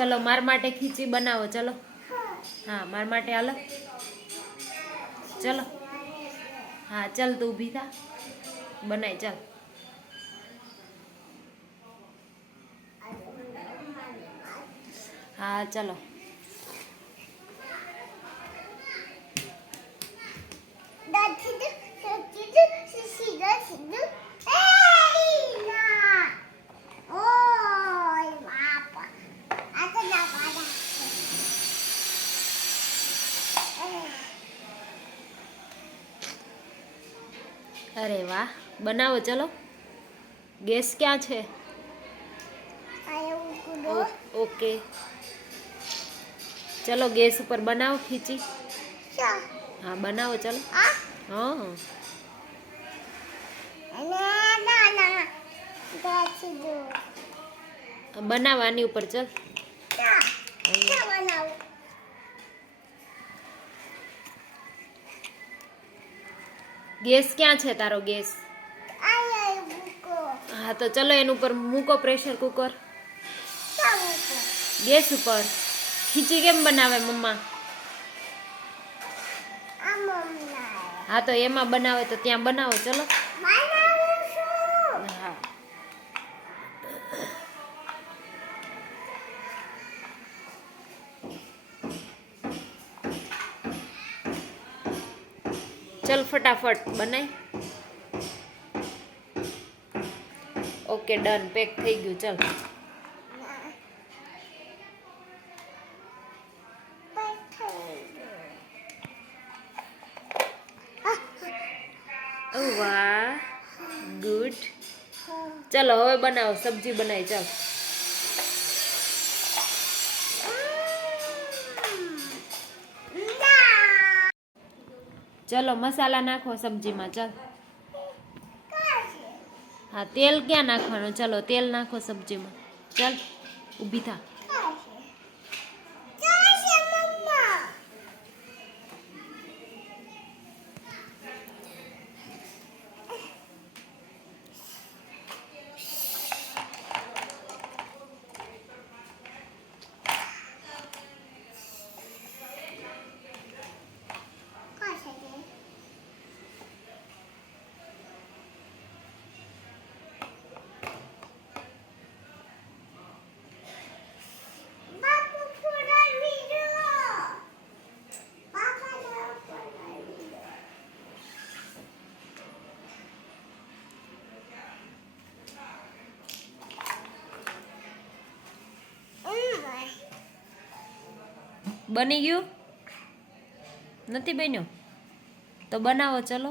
चलो मार माटे खीची बनावो चलो। हाँ मार माटे हालो चलो। हाँ चल तू ऊभी था बनाई चल। हाँ चलो अरे वाह बनावो चलो। गैस क्या छे? ओके चलो गैस ऊपर बनाओ खींची। हाँ बनाओ चलो। हाँ बनावानी ऊपर चल। गैस क्या छे तारो गैस? हाँ तो चलो एन ऊपर मूको प्रेशर कुकर गैस ऊपर। खीची केम बनावे मम्मा? हाँ तो एमा बनावे तो त्या बनावो चलो। हाँ चल फटाफट बनाई। ओके डन पेक थई गયું चल। वाह गुड चलो હવે બનાવો સબ્જી બનાવી ચાલ। चलो मसाला नाखो सब्जी में चल। हाँ तेल क्या नाखवानो? चलो तेल नाखो सब्जी में चल। ऊभी था। बनी गયું નથી બન્યો તો બનાવો ચલો।